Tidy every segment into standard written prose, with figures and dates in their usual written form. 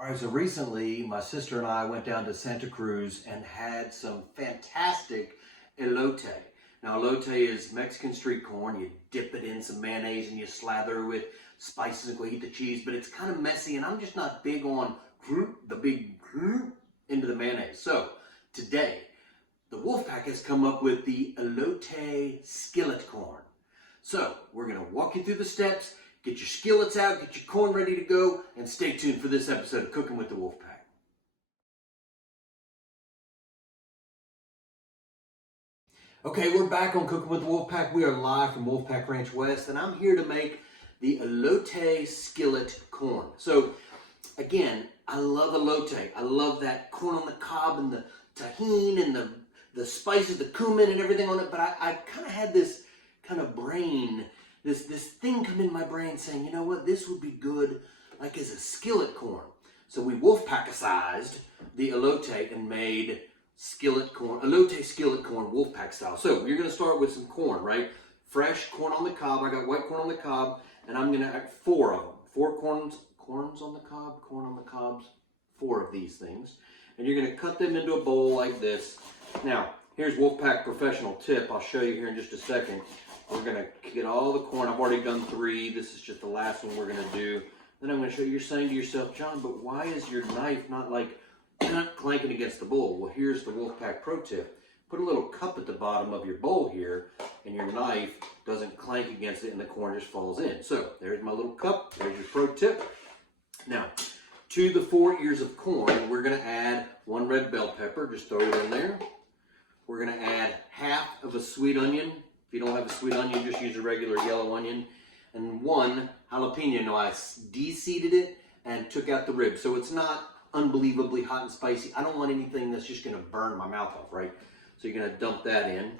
All right, so recently my sister and I went down to Santa Cruz and had some fantastic elote. Now, elote is Mexican street corn. You dip it in some mayonnaise and you slather it with spices and cojita cheese, but it's kind of messy and I'm just not big on the big into the mayonnaise. So today, the Wolfpack has come up with the elote skillet corn. So we're gonna walk you through the steps, get your skillets out, get your corn ready to go, and stay tuned for this episode of Cooking with the Wolfpack. Okay, we're back on Cooking with the Wolfpack. We are live from Wolfpack Ranch West, and I'm here to make the elote skillet corn. So, again, I love elote. I love that corn on the cob and the tahini and the spices, the cumin and everything on it, but I kind of had this kind of brain, this thing come in my brain saying, you know what, this would be good like as a skillet corn. So we Wolfpackicized the elote and made skillet corn, elote skillet corn, Wolfpack style. So you're gonna start with some corn, right? Fresh corn on the cob. I got white corn on the cob, and I'm gonna add 4 of them. 4 corns on the cob, corn on the cobs, 4 of these things. And you're gonna cut them into a bowl like this. Now, here's Wolfpack professional tip. I'll show you here in just a second. We're gonna get all the corn. I've already done 3. This is just the last one we're gonna do. Then I'm gonna show you, you're saying to yourself, John, but why is your knife not clanking against the bowl? Well, here's the Wolfpack pro tip. Put a little cup at the bottom of your bowl here, and your knife doesn't clank against it and the corn just falls in. So there's my little cup, there's your pro tip. Now, to the 4 ears of corn, we're gonna add 1 red bell pepper, just throw it in there. We're gonna add half of a sweet onion. If you don't have a sweet onion, just use a regular yellow onion. And 1 jalapeno. Now I de-seeded it and took out the ribs, so it's not unbelievably hot and spicy. I don't want anything that's just gonna burn my mouth off, right? So you're gonna dump that in.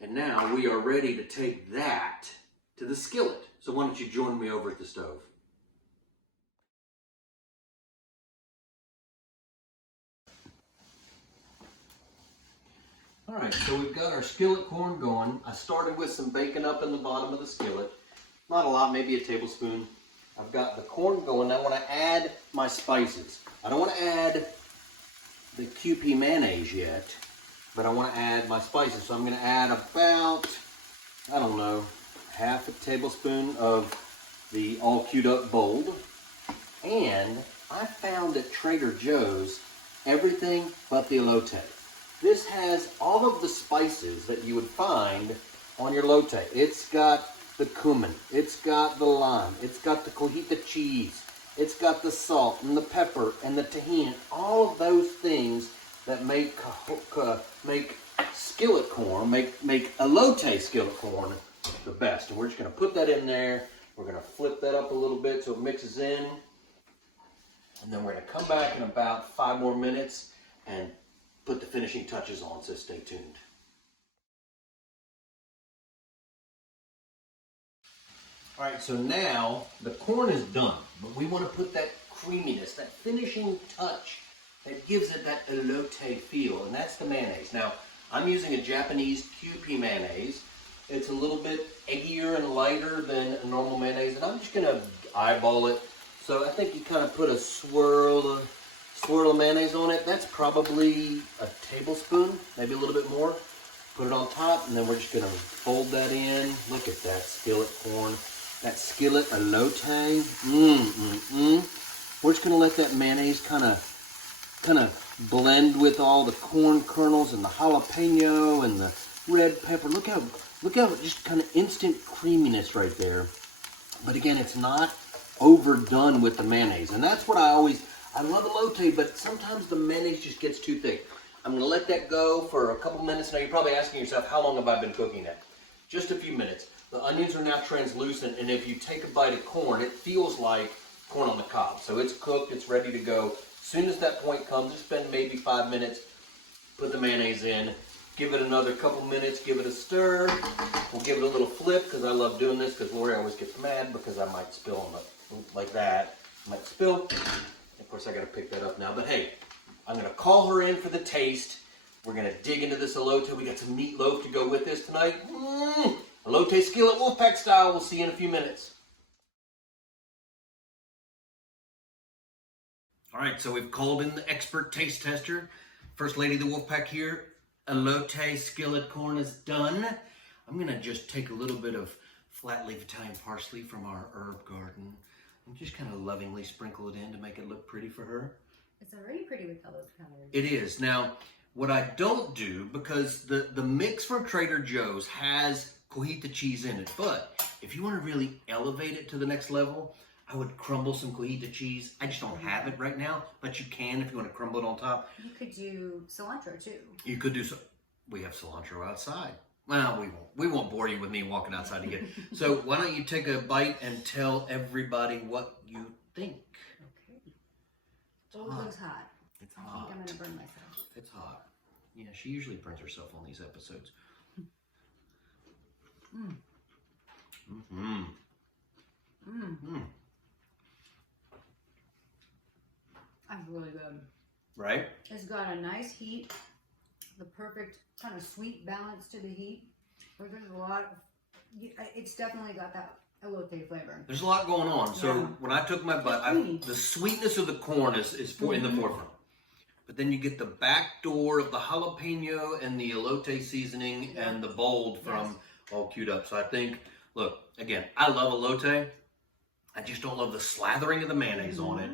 And now we are ready to take that to the skillet. So why don't you join me over at the stove? All right, so we've got our skillet corn going. I started with some bacon up in the bottom of the skillet. Not a lot, maybe a tablespoon. I've got the corn going. I want to add my spices. I don't want to add the QP mayonnaise yet, but I want to add my spices. So I'm going to add about, I don't know, half a tablespoon of the all queued up bold. And I found at Trader Joe's everything but the elote. This has all of the spices that you would find on your elote. It's got the cumin, it's got the lime, it's got the cojita cheese, it's got the salt and the pepper and the tahini, all of those things that make skillet corn, make elote skillet corn the best. And we're just gonna put that in there. We're gonna flip that up a little bit so it mixes in. And then we're gonna come back in about 5 more minutes and put the finishing touches on, so stay tuned. All right, so now the corn is done, but we want to put that creaminess, that finishing touch that gives it that elote feel, and that's the mayonnaise. Now, I'm using a Japanese QP mayonnaise. It's a little bit eggier and lighter than a normal mayonnaise, and I'm just gonna eyeball it. So I think you kind of put a swirl of mayonnaise on it. That's probably a tablespoon, maybe a little bit more. Put it on top, and then we're just gonna fold that in. Look at that skillet corn, that skillet elote. We're just gonna let that mayonnaise kind of blend with all the corn kernels and the jalapeno and the red pepper. Look how just kind of instant creaminess right there. But again, it's not overdone with the mayonnaise, and that's what I love elote, but sometimes the mayonnaise just gets too thick. I'm gonna let that go for a couple minutes. Now you're probably asking yourself, how long have I been cooking that? Just a few minutes. The onions are now translucent, and if you take a bite of corn, it feels like corn on the cob. So it's cooked, it's ready to go. As soon as that point comes, just spend maybe 5 minutes, put the mayonnaise in, give it another couple minutes, give it a stir. We'll give it a little flip, because I love doing this, because Lori always gets mad because I might spill on it like that. I might spill. Of course, I got to pick that up now, but hey, I'm going to call her in for the taste. We're going to dig into this elote. We got some meatloaf to go with this tonight. Elote skillet, Wolfpack style. We'll see you in a few minutes. All right, so we've called in the expert taste tester. First lady of the Wolfpack here. Elote skillet corn is done. I'm gonna just take a little bit of flat leaf Italian parsley from our herb garden and just kind of lovingly sprinkle it in to make it look pretty for her. It's already pretty with all those colors. It is. Now, what I don't do, because the mix from Trader Joe's has cojita cheese in it, but if you want to really elevate it to the next level, I would crumble some cojita cheese. I just don't have it right now, but you can if you want to crumble it on top. You could do cilantro too. You could do so. We have cilantro outside. Well, we won't. We won't bore you with me walking outside to get it. So why don't you take a bite and tell everybody what you think? Okay. Oh, it looks hot. It's I hot. think I'm gonna burn myself. It's hot. Yeah, she usually burns herself on these episodes. Mm. Mm-hmm. Mm. Mm. That's really good. Right? It's got a nice heat, the perfect kind of sweet balance to the heat. But there's a lot of, it's definitely got that elote flavor. There's a lot going on. So Yeah. when I took my bite, the sweetness of the corn is in the forefront. But then you get the back door of the jalapeno and the elote seasoning and the bold from all queued up. So I think, look, again, I love elote. I just don't love the slathering of the mayonnaise on it.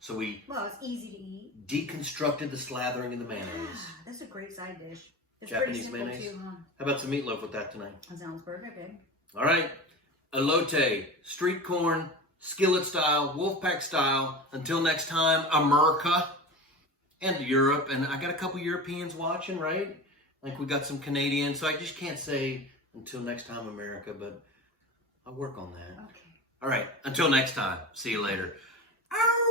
So well, it's easy to eat. Deconstructed the slathering of the mayonnaise. That's a great side dish. It's Japanese pretty simple mayonnaise. too, huh? How about some meatloaf with that tonight? That sounds perfect, babe. All right. Elote, street corn, skillet style, Wolfpack style. Until next time, America and Europe. And I got a couple Europeans watching, right? Like we got some Canadians. So I just can't say until next time, America, but I'll work on that. Okay. All right. Until next time. See you later. Ow!